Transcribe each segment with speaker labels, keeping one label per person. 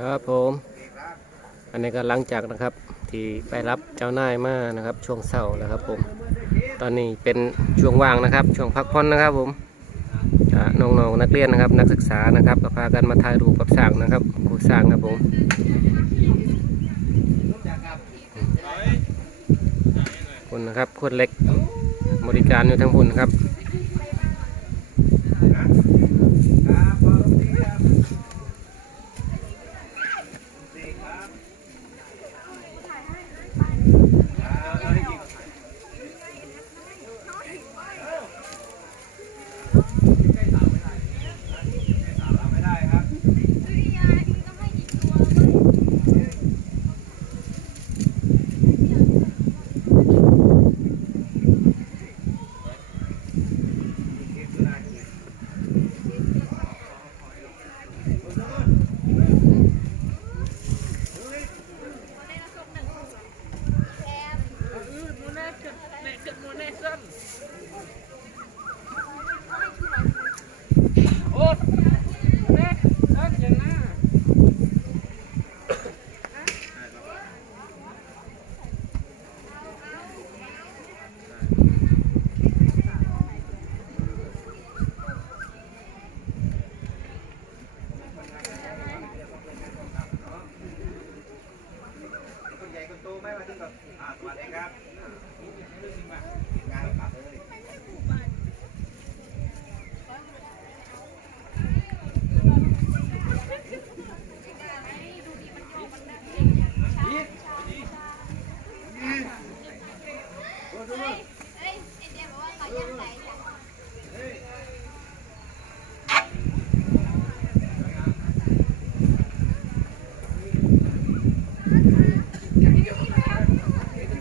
Speaker 1: ครับผม อันนี้ก็หลังจากนะครับที่ไปรับเจ้านายมานะครับ ช่วงเสาร์แล้วครับผม ตอนนี้เป็นช่วงว่างนะครับ ช่วงพักผ่อนนะครับผมน้องๆนักเรียนนะครับ นักศึกษานะครับก็พากันมาถ่ายรูปกับสร้างนะครับครูสร้างครับผมคนนะครับคนเล็กบริการอยู่ทั้งพุ่นครับ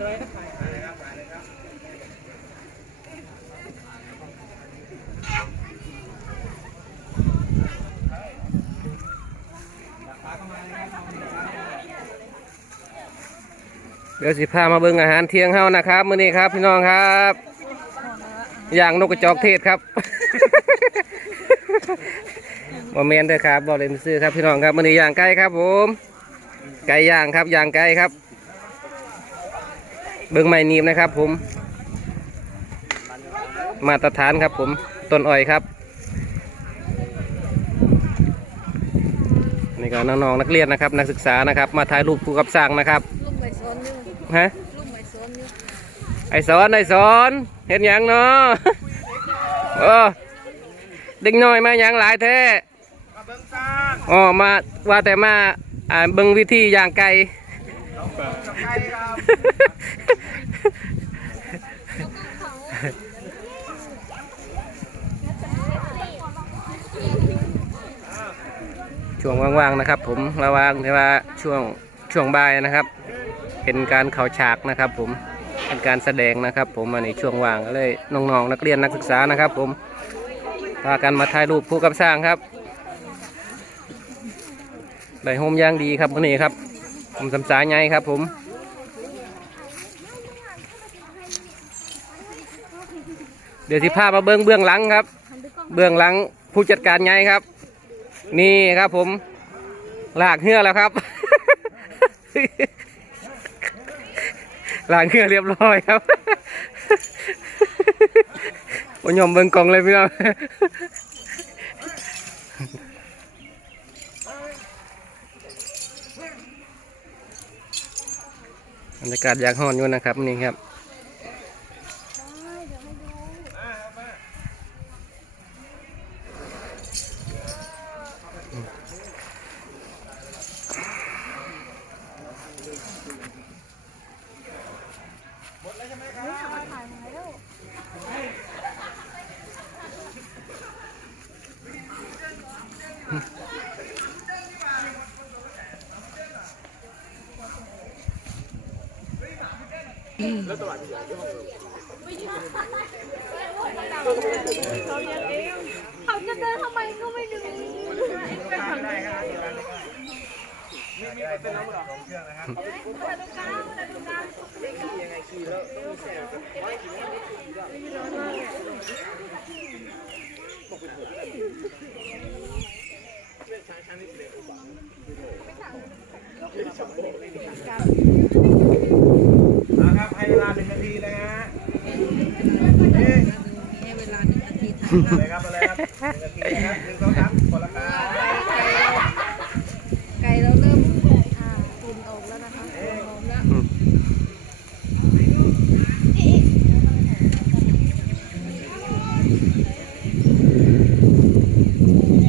Speaker 2: ปลาเข้ามาเลยครับ
Speaker 1: เดี๋ยวสิพามาเบิ่งอาหารเที่ยงเฮานะครับมื้อนี้ครับ พี่น้องครับอย่างนกกระจอกเทศครับบ่แม่นเด้อครับบ่เลนซื้อครับพี่น้องครับมื้อนี้ย่างไก่ครับผมไก่ย่างครับย่างไก่ครับ เบิ่งไม้หนีบนะครับ ผม มาตรฐานครับ ผมต้นอ้อยครับนี่ก็น้องๆนักเรียนนะครับ นักศึกษานะครับ มาถ่ายรูปคู่กับสร้างนะครับ
Speaker 3: ลุงไปสอนอยู่
Speaker 1: ฮะ
Speaker 3: ลุงไปสอนอยู่
Speaker 1: ไอสอนไอสอนเห็นหยังเนาะเออเด็กน้อยมาหยังหลายแท้
Speaker 2: มาเบิ้งซ่าง
Speaker 1: อ๋อมาว่าแต่มาอ่าเบิ่งวิธีย่างไก่
Speaker 2: กับใครครับ
Speaker 1: ช่วงว่างๆนะครับ ผมระหว่างที่ว่าช่วงช่วงบ่ายนะครับ เป็นการเข่าฉากนะครับ ผมเป็นการแสดงนะครับ ผมอันนี้ช่วงว่างก็เลยน้องๆนักเรียนนักศึกษานะครับ ผมพากันมาถ่ายรูปผู้กับสร้างครับได้โฮมย่างดีครับวันนี้ครับผมสำสายไงครับผม ดี๋ยวสิพามาเบื้องเบื้องหลังครับ เบื้องหลังผู้จัดการไงครับ นี่ครับผมหลากเหือแล้วครับ หลากเหือเรียบร้อยครับโอ้ยอมเบิ่งกล่องเลยพี่น้องบรรยากาศอยากห้อนอยู่นะครับนี่ครับ
Speaker 3: เขาจะเดินทำไมก็ไม่รู้
Speaker 2: เนะครับให้เวลาหนึ่งนาทีนะฮะเอ๊ะ
Speaker 3: ให้เวลาห นึ่งนาทีถ่าย
Speaker 2: ครับอะไรครับหนึ่งนาทีนะครับหนึ่งสองสามคนละครับ
Speaker 3: ไก่เราเริ่มอ่าตุนออกแล้วนะคะหอมแล้ว
Speaker 2: นะครับน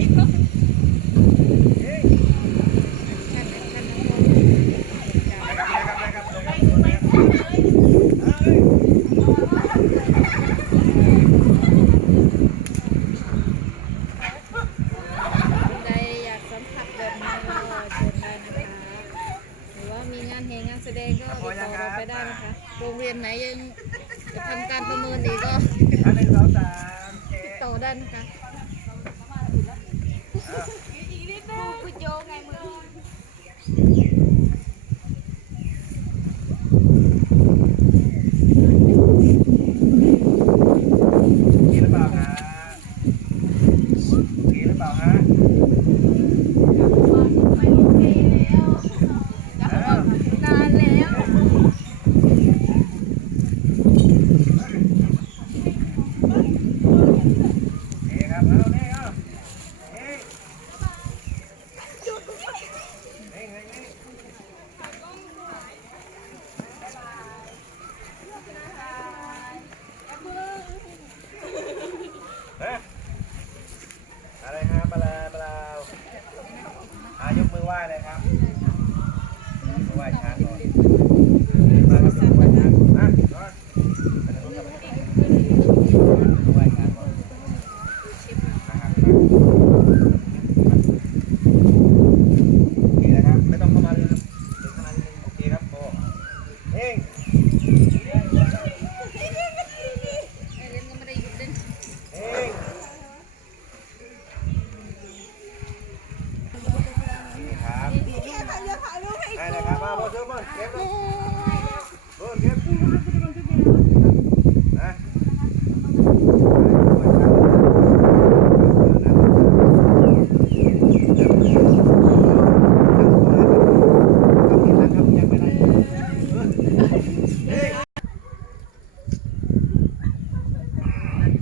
Speaker 2: ะครับนะครับนะครับ
Speaker 3: ใดอยากสัมผัสแบบนี้ก็เชิญได้นะคะหรือว่ามีงานเพลงงานแสดงก็ติดต่อเราไปได้นะคะ โรงเรียนไหนยังจะทำการประเมินอีกก็
Speaker 2: อันหนึ่งสองสามเจ็
Speaker 3: ติ
Speaker 2: ด
Speaker 3: ต่อได้นะคะคุณโยไงมือ
Speaker 2: กินหรือเปล่าครับกินหรือเปล่าฮะ
Speaker 3: ไม่โอเคแล้วนานแล้ว
Speaker 2: นี่ครับเอานี่เอานี่นี่นี่นี่เอ๊ะอะไรฮะปลาปลาอายก มือไหว้เลยครับไหว้ช้างก่อนมาครับยกมือไหว้ช้างก่อนนะก่อนไปทางนู้นครับยกมือไหว้ช้างก่อนนะครับนี่นะครับไม่ต้องเข้ามาเลยครับถึงขนาดนี้โอเคครับโบเฮ้ย
Speaker 3: ไอเล่นก็ไม่ได้หยุดเล่น
Speaker 2: เฮ้ยนี่ครับได้เลยครับมาโบเชิญมาเก็บเลยโบเก็บนะ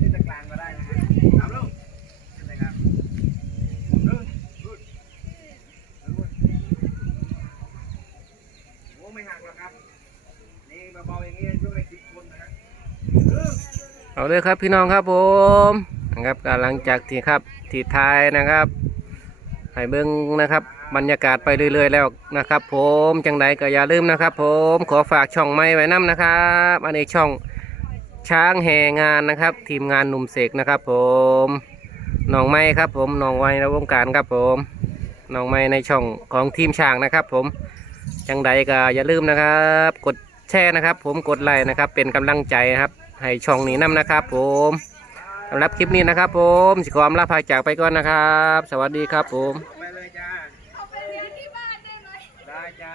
Speaker 2: ที่ตะกลางก็ได้นะครับเอาลูกขึ้นเลยครับรุ่นรุ่นรุ่นโอ้ไม่หักหรอกครับ นี่ เอา
Speaker 1: เลยครับพี่น้องครับผมนะครับก็หลังจากที่ครับที่ทายนะครับให้เบิ้งนะครับบรรยากาศไปเรื่อยๆแล้วนะครับ ผมจังใดก็อย่าลืมนะครับ ผมขอฝากช่องไม้ไว้น้ำนะครับอันนี้ช่องช้างแห่งานนะครับ ทีมงานหนุ่มเสกนะครับ ผมน้องไม้ครับ ผมน้องไว้ในวงการครับ ผมน้องไม้ในช่องของทีมช้างนะครับ ผมจังใดก็อย่าลืมนะครับ กด แชร์นะครับ ผมกดไลค์นะครับ เป็นกำลังใจนะครับ ให้ช่องนี้นำนะครับ ผมสำหรับคลิปนี้นะครับ ผมสิขออำลาพาจากไปก่อนนะครับ สวัสดีครับ ผม
Speaker 2: ไปเลยจ้า
Speaker 3: เอาไปเลี้ยงที่บ้านได้ไหม
Speaker 2: ได้จ้า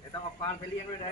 Speaker 2: เดี๋ยวต้องเอาควานไปเลี้ยงด้วยนะ